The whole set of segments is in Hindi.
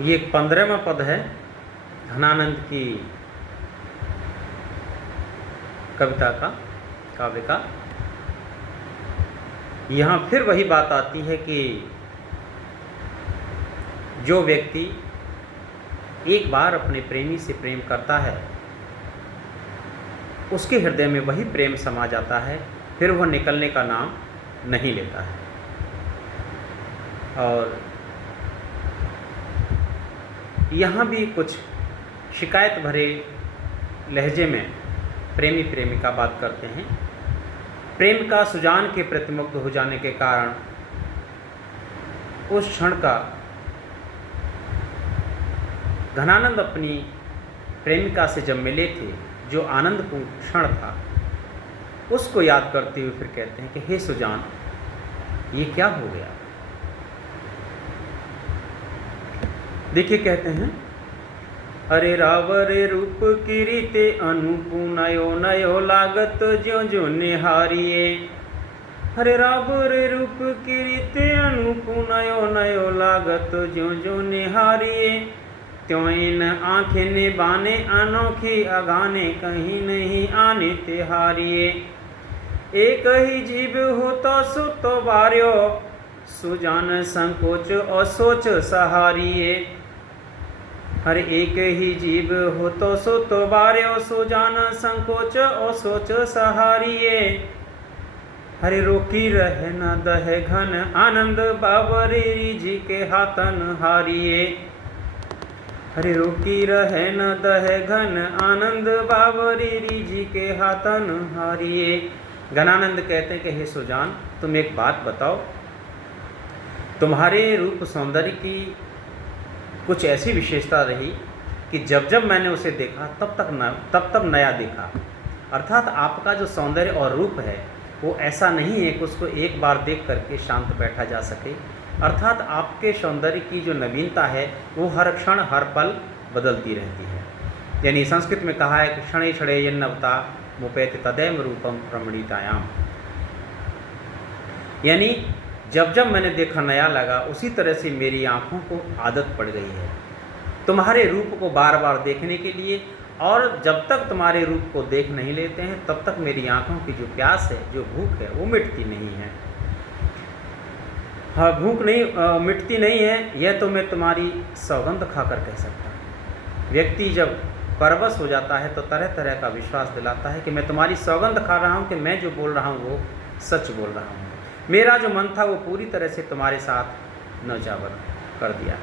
ये 15वां पद है धनानंद की कविता का, काव्य का। यहाँ फिर वही बात आती है कि जो व्यक्ति एक बार अपने प्रेमी से प्रेम करता है, उसके हृदय में वही प्रेम समा जाता है, फिर वह निकलने का नाम नहीं लेता है। और यहाँ भी कुछ शिकायत भरे लहजे में प्रेमी प्रेमिका बात करते हैं। प्रेम का सुजान के प्रति मुग्ध हो जाने के कारण उस क्षण का घनानंद अपनी प्रेमिका से जब मिले थे, जो आनंदपूर्ण क्षण था, उसको याद करते हुए फिर कहते हैं कि हे सुजान, ये क्या हो गया। देखिए, कहते हैं, अरे रावरे रूप किरीते अनुपू नयो नयो लागत ज्यो ज्यो निहारिये। अरे रावरे रूप किरीते अनुपू नयो नयो लागत ज्यो ज्यो निहारिये। त्यों इन आँखें ने बाने अनोखी अगाने कहीं नहीं आने तिहारिये। एक ही जीव हो तो सुतो बार्यो सुजान संकोच और सोच सहारिये। हर एक ही जीव हो तो सुतो बार्यो सुजान संकोच और सोच सहारिये। हरे रोकी रहे न दहे घन आनंद बावरी जी के हाथन हारिये। हरे रोकी रहे न दहे घन आनंद बावरी जी के हाथन हारिये। घनानंद कहते हैं कि हे सुजान, तुम एक बात बताओ, तुम्हारे रूप सौंदर्य की कुछ ऐसी विशेषता रही कि जब जब मैंने उसे देखा तब नया देखा। अर्थात आपका जो सौंदर्य और रूप है वो ऐसा नहीं है कि उसको एक बार देख करके शांत बैठा जा सके। अर्थात आपके सौंदर्य की जो नवीनता है वो हर क्षण हर पल बदलती रहती है। यानी संस्कृत में कहा है कि क्षणे क्षणे यन्नवता मुपेत तदैव रूपम प्रमणितायाम। यानी जब जब मैंने देखा नया लगा, उसी तरह से मेरी आँखों को आदत पड़ गई है तुम्हारे रूप को बार बार देखने के लिए। और जब तक तुम्हारे रूप को देख नहीं लेते हैं तब तक मेरी आँखों की जो प्यास है, जो भूख है, वो मिटती नहीं है। हाँ, भूख नहीं मिटती नहीं है, यह तो मैं तुम्हारी सौगंध खाकर कह सकता हूँ। व्यक्ति जब परवश हो जाता है तो तरह तरह का विश्वास दिलाता है कि मैं तुम्हारी सौगंध खा रहा हूँ कि मैं जो बोल रहा हूँ वो सच बोल रहा हूँ। मेरा जो मन था वो पूरी तरह से तुम्हारे साथ नौजावर कर दिया।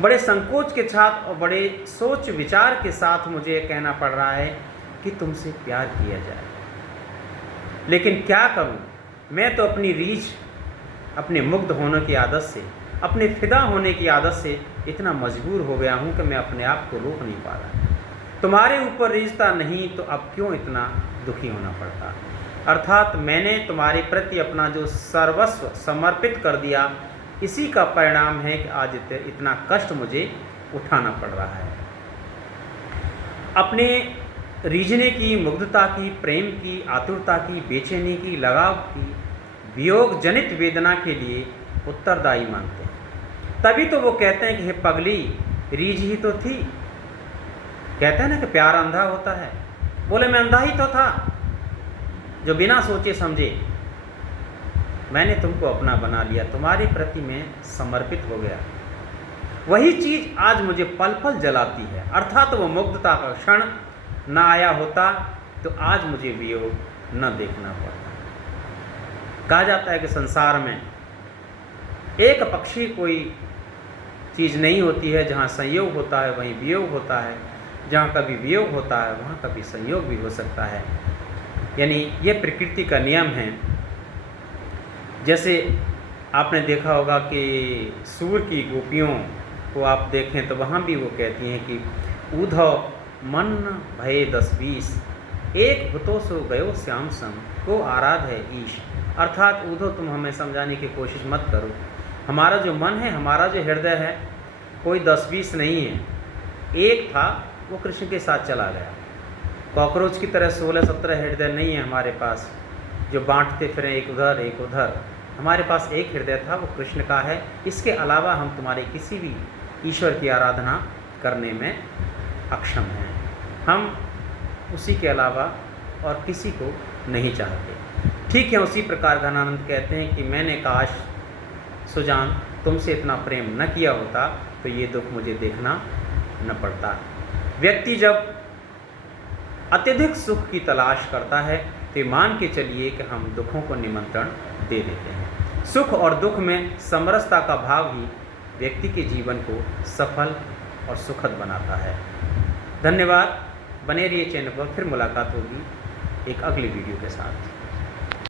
बड़े संकोच के साथ और बड़े सोच विचार के साथ मुझे ये कहना पड़ रहा है कि तुमसे प्यार किया जाए, लेकिन क्या करूं, मैं तो अपनी रीझ, अपने मुग्ध होने की आदत से, अपने फिदा होने की आदत से इतना मजबूर हो गया हूं कि मैं अपने आप को रोक नहीं पा रहा। तुम्हारे ऊपर रीझता नहीं तो अब क्यों इतना दुखी होना पड़ता। अर्थात मैंने तुम्हारे प्रति अपना जो सर्वस्व समर्पित कर दिया, इसी का परिणाम है कि आज इतना कष्ट मुझे उठाना पड़ रहा है। अपने रीझने की, मुग्धता की, प्रेम की, आतुरता की, बेचैनी की, लगाव की, वियोग जनित वेदना के लिए उत्तरदायी मानते हैं। तभी तो वो कहते हैं कि हे पगली, रीझ ही तो थी। कहते हैं ना कि प्यार अंधा होता है। बोले मैं अंधा ही तो था जो बिना सोचे समझे मैंने तुमको अपना बना लिया, तुम्हारे प्रति मैं समर्पित हो गया। वही चीज़ आज मुझे पल पल जलाती है। अर्थात वो मुग्धता का क्षण न आया होता तो आज मुझे वियोग न देखना पड़ता। कहा जाता है कि संसार में एक पक्षी कोई चीज़ नहीं होती है, जहाँ संयोग होता है वहीं वियोग होता है, जहाँ कभी वियोग होता है वहाँ कभी संयोग भी हो सकता है। यानी ये प्रकृति का नियम है। जैसे आपने देखा होगा कि सूर की गोपियों को आप देखें तो वहाँ भी वो कहती हैं कि ऊधो मन भये 10-20 एक हुतो सो गयो श्याम सम को आराध है ईश। अर्थात ऊधो, तुम हमें समझाने की कोशिश मत करो, हमारा जो मन है, हमारा जो हृदय है, कोई 10-20 नहीं है, एक था, वो कृष्ण के साथ चला गया। कॉकरोच की तरह 16-17 हृदय नहीं है हमारे पास जो बांटते फिरें एक उधर एक उधर। हमारे पास एक हृदय था, वो कृष्ण का है। इसके अलावा हम तुम्हारे किसी भी ईश्वर की आराधना करने में अक्षम हैं। हम उसी के अलावा और किसी को नहीं चाहते। ठीक है, उसी प्रकार घनानंद कहते हैं कि मैंने काश सुजान तुमसे इतना प्रेम न किया होता तो ये दुख मुझे देखना न पड़ता। व्यक्ति जब अत्यधिक सुख की तलाश करता है तो मान के चलिए कि हम दुखों को निमंत्रण दे देते हैं। सुख और दुख में समरसता का भाव ही व्यक्ति के जीवन को सफल और सुखद बनाता है। धन्यवाद। बने रहिए चैनल पर, फिर मुलाकात होगी एक अगली वीडियो के साथ।